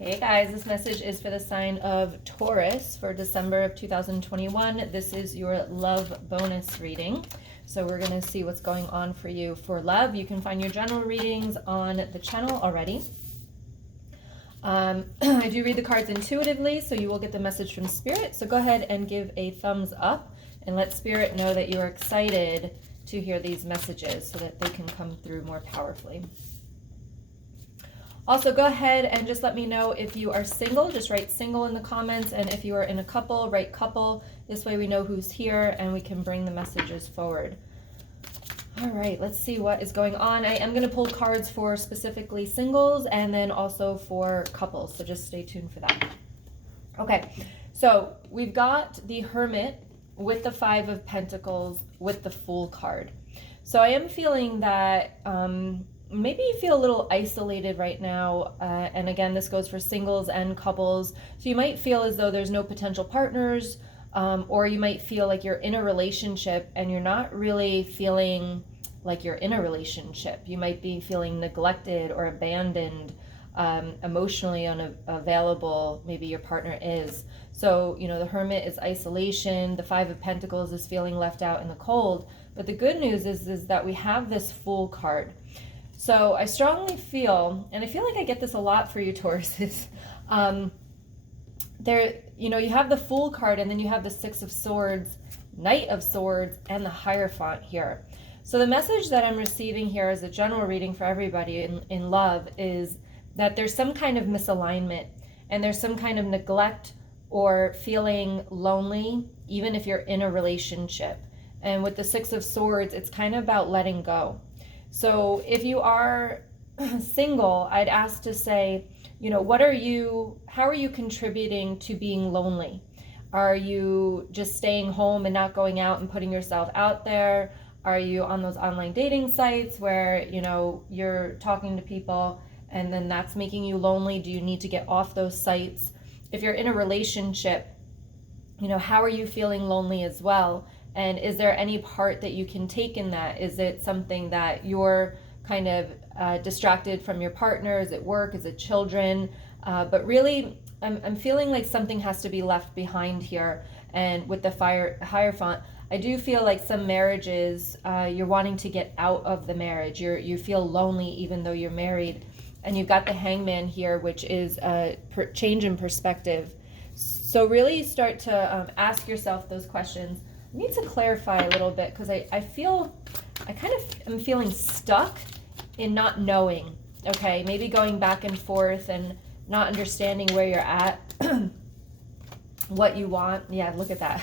Hey guys, this message is for the sign of Taurus for December of 2021. This is your love bonus reading. So we're going to see what's going on for you for love. You can find your general readings on the channel already. I do read the cards intuitively, so you will get the message from Spirit. So go ahead and give a thumbs up and let Spirit know that you are excited to hear these messages so that they can come through more powerfully. Also, go ahead and just let me know if you are single. Just write single in the comments. And if you are in a couple, write couple. This way we know who's here and we can bring the messages forward. All right, let's see what is going on. I am going to pull cards for specifically singles and then also for couples. So just stay tuned for that. Okay, so we've got the Hermit with the Five of Pentacles with the Fool card. So I am feeling that... maybe you feel a little isolated right now, and again, this goes for singles and couples. So you might feel as though there's no potential partners, or you might feel like you're in a relationship and you're not really feeling like you're in a relationship. You might be feeling neglected or abandoned, emotionally unavailable. Maybe your partner is. So, the Hermit is isolation. The Five of Pentacles is feeling left out in the cold. But the good news is that we have this Fool card. So I strongly feel, and I feel like I get this a lot for you Tauruses, you have the Fool card and then you have the Six of Swords, Knight of Swords, and the Hierophant here. So the message that I'm receiving here as a general reading for everybody in love is that there's some kind of misalignment and there's some kind of neglect or feeling lonely, even if you're in a relationship. And with the Six of Swords, it's kind of about letting go. So if you are single, I'd ask to say, how are you contributing to being lonely? Are you just staying home and not going out and putting yourself out there? Are you on those online dating sites where, you're talking to people and then that's making you lonely? Do you need to get off those sites? If you're in a relationship, how are you feeling lonely as well? And is there any part that you can take in that? Is it something that you're kind of distracted from your partner? Is it work? Is it children? But really, I'm feeling like something has to be left behind here. And with the Hierophant, I do feel like some marriages, you're wanting to get out of the marriage. You feel lonely even though you're married. And you've got the Hangman here, which is a change in perspective. So really start to ask yourself those questions. I need to clarify a little bit because I kind of am feeling stuck in not knowing, okay? Maybe going back and forth and not understanding where you're at, what you want. Yeah, look at that,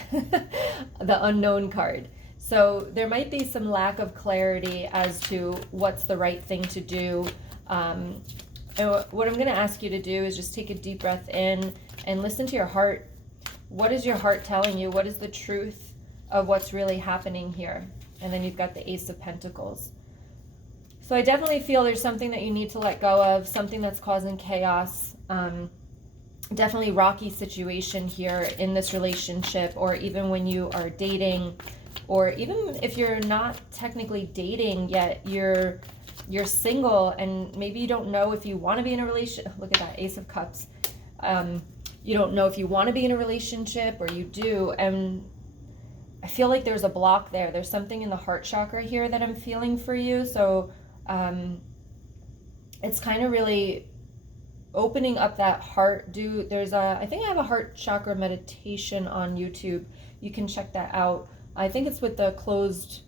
the Unknown card. So there might be some lack of clarity as to what's the right thing to do. And what I'm going to ask you to do is just take a deep breath in and listen to your heart. What is your heart telling you? What is the truth of what's really happening here? And then you've got the Ace of Pentacles. So I definitely feel there's something that you need to let go of, something that's causing chaos. Definitely rocky situation here in this relationship, or even when you are dating, or even if you're not technically dating yet, you're single and maybe you don't know if you want to be in a relationship. Look at that, Ace of Cups. You don't know if you want to be in a relationship or you do, and I feel like there's a block there. There's something in the heart chakra here that I'm feeling for you. So it's kind of really opening up that heart. I think I have a heart chakra meditation on YouTube. You can check that out. I think it's with the closed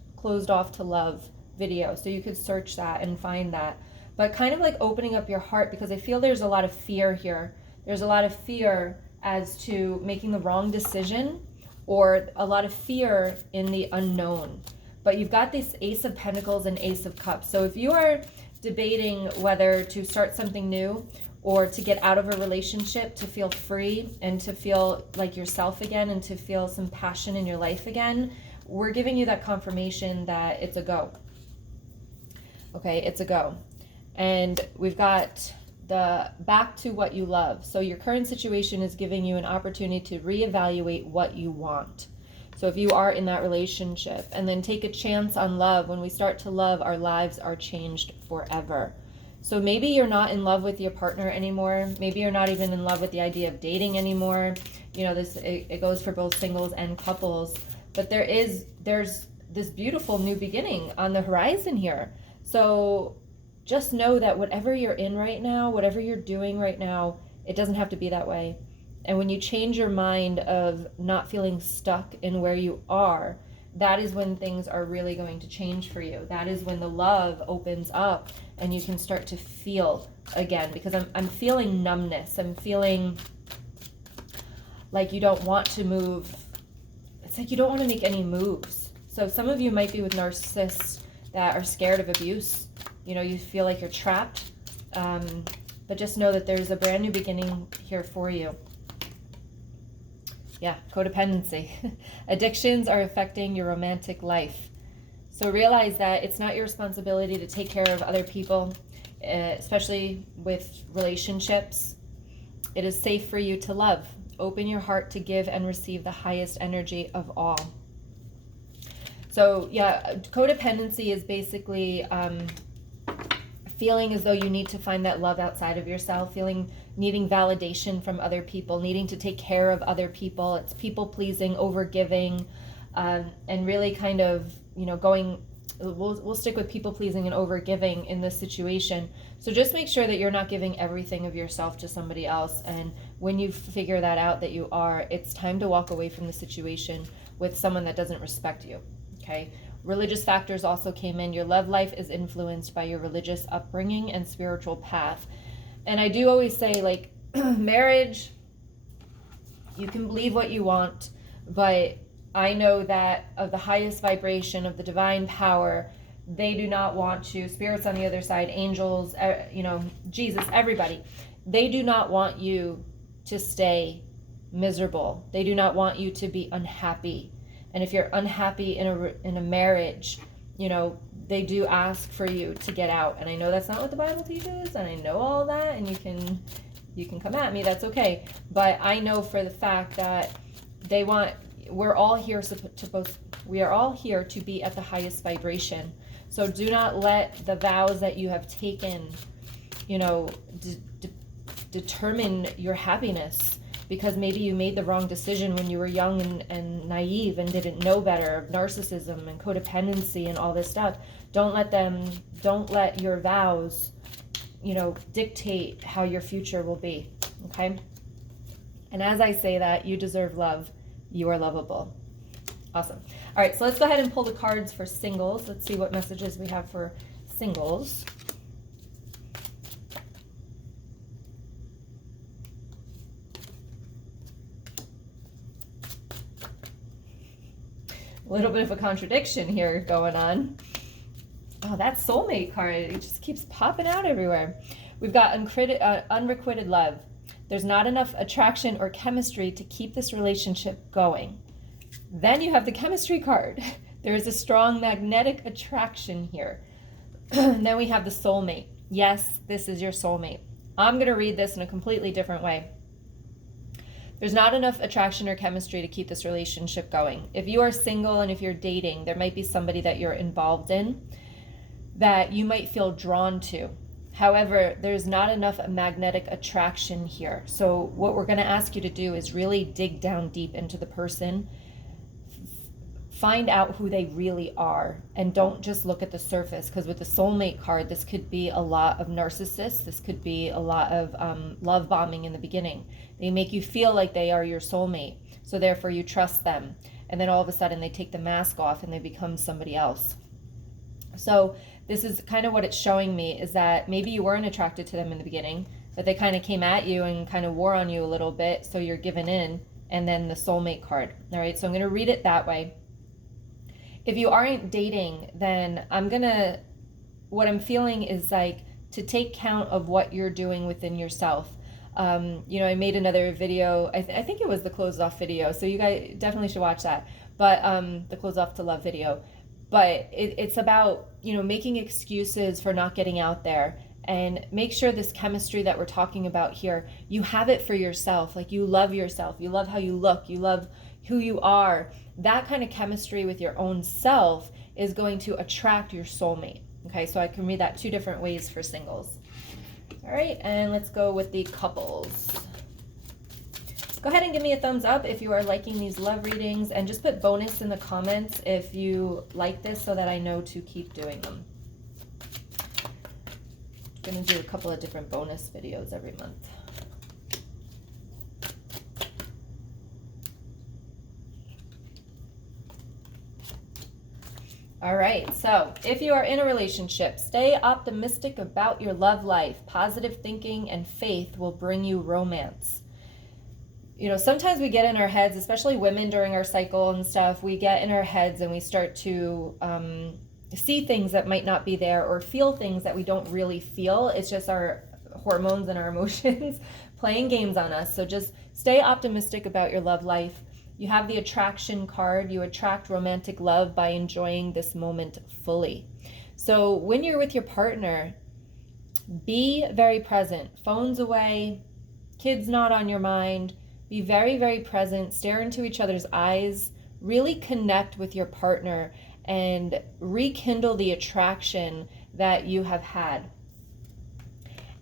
off to love video. So you could search that and find that. But kind of like opening up your heart, because I feel there's a lot of fear here. There's a lot of fear as to making the wrong decision, or a lot of fear in the unknown. But you've got this Ace of Pentacles and Ace of Cups. So if you are debating whether to start something new or to get out of a relationship, to feel free and to feel like yourself again and to feel some passion in your life again, we're giving you that confirmation that it's a go. Okay, it's a go. And we've got the back to what you love. So your current situation is giving you an opportunity to reevaluate what you want. So if you are in that relationship, and then take a chance on love. When we start to love, our lives are changed forever. So maybe you're not in love with your partner anymore. Maybe you're not even in love with the idea of dating anymore. You know, it goes for both singles and couples. But there's this beautiful new beginning on the horizon here. So just know that whatever you're in right now, whatever you're doing right now, it doesn't have to be that way. And when you change your mind of not feeling stuck in where you are, that is when things are really going to change for you. That is when the love opens up and you can start to feel again, because I'm feeling numbness. I'm feeling like you don't want to move. It's like you don't want to make any moves. So some of you might be with narcissists that are scared of abuse. You know, you feel like you're trapped. But just know that there's a brand new beginning here for you. Yeah, codependency. Addictions are affecting your romantic life. So realize that it's not your responsibility to take care of other people, especially with relationships. It is safe for you to love. Open your heart to give and receive the highest energy of all. So yeah, codependency is basically feeling as though you need to find that love outside of yourself, needing validation from other people, needing to take care of other people. It's people pleasing, over giving, and really kind of, you know, we'll stick with people pleasing and over giving in this situation. So just make sure that you're not giving everything of yourself to somebody else. And when you figure that out, that you are, it's time to walk away from the situation with someone that doesn't respect you. Okay. Religious factors also came in. Your love life is influenced by your religious upbringing and spiritual path. And I do always say, like, marriage, you can believe what you want, but I know that of the highest vibration of the divine power, they do not want to, spirits on the other side, angels, you know, Jesus, everybody, they do not want you to stay miserable. They do not want you to be unhappy. And if you're unhappy in a marriage, you know, they do ask for you to get out. And I know that's not what the Bible teaches, and I know all that, and you can come at me, that's okay. But I know for the fact that we're all here we are all here to be at the highest vibration. So do not let the vows that you have taken, you know, determine your happiness. Because maybe you made the wrong decision when you were young and naive and didn't know better, narcissism and codependency and all this stuff. Don't let your vows, you know, dictate how your future will be, okay? And as I say that, you deserve love. You are lovable. Awesome. All right, so let's go ahead and pull the cards for singles. Let's see what messages we have for singles. A little bit of a contradiction here going on. Oh, that soulmate card, it just keeps popping out everywhere. We've got unrequited love. There's not enough attraction or chemistry to keep this relationship going. Then you have the chemistry card. There is a strong magnetic attraction here. Then we have the soulmate. Yes, this is your soulmate. I'm going to read this in a completely different way. There's not enough attraction or chemistry to keep this relationship going. If you are single and if you're dating, there might be somebody that you're involved in that you might feel drawn to. However, there's not enough magnetic attraction here. So what we're going to ask you to do is really dig down deep into the person, find out who they really are, and don't just look at the surface, because with the soulmate card, this could be a lot of narcissists. This could be a lot of love bombing in the beginning. They make you feel like they are your soulmate, so therefore you trust them. And then all of a sudden they take the mask off and they become somebody else. So this is kind of what it's showing me, is that maybe you weren't attracted to them in the beginning, but they kind of came at you and kind of wore on you a little bit, so you're giving in. And then the soulmate card. All right, so I'm going to read it that way. If you aren't dating, then what I'm feeling is like to take count of what you're doing within yourself. You know, I made another video, I think it was the closed off video, so you guys definitely should watch that, but the closed off to love video. But it's about, you know, making excuses for not getting out there, and make sure this chemistry that we're talking about here, you have it for yourself. Like, you love yourself, you love how you look, you love who you are. That kind of chemistry with your own self is going to attract your soulmate. Okay, so I can read that two different ways for singles. All right, and let's go with the couples. Go ahead and give me a thumbs up if you are liking these love readings, and just put bonus in the comments if you like this so that I know to keep doing them. I'm going to do a couple of different bonus videos every month. All right, so if you are in a relationship, stay optimistic about your love life. Positive thinking and faith will bring you romance. You know, sometimes we get in our heads, especially women during our cycle and stuff, we get in our heads and we start to see things that might not be there, or feel things that we don't really feel. It's just our hormones and our emotions playing games on us. So just stay optimistic about your love life. You have the attraction card. You attract romantic love by enjoying this moment fully. So when you're with your partner, be very present. Phones away, kids not on your mind. Be very, very present. Stare into each other's eyes. Really connect with your partner and rekindle the attraction that you have had.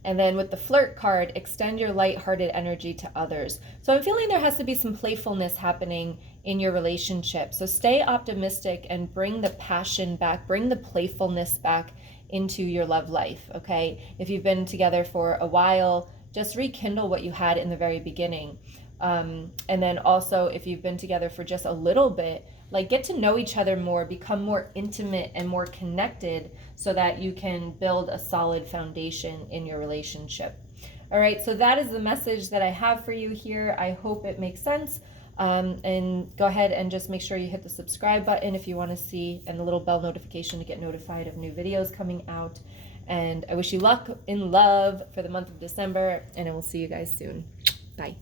And then with the flirt card, extend your lighthearted energy to others. So I'm feeling there has to be some playfulness happening in your relationship. So stay optimistic and bring the passion back, bring the playfulness back into your love life, okay? If you've been together for a while, just rekindle what you had in the very beginning. And then also, if you've been together for just a little bit, like, get to know each other more, become more intimate and more connected so that you can build a solid foundation in your relationship. All right, so that is the message that I have for you here. I hope it makes sense. And go ahead and just make sure you hit the subscribe button if you want to see, and the little bell notification to get notified of new videos coming out. And I wish you luck in love for the month of December, and I will see you guys soon. Bye.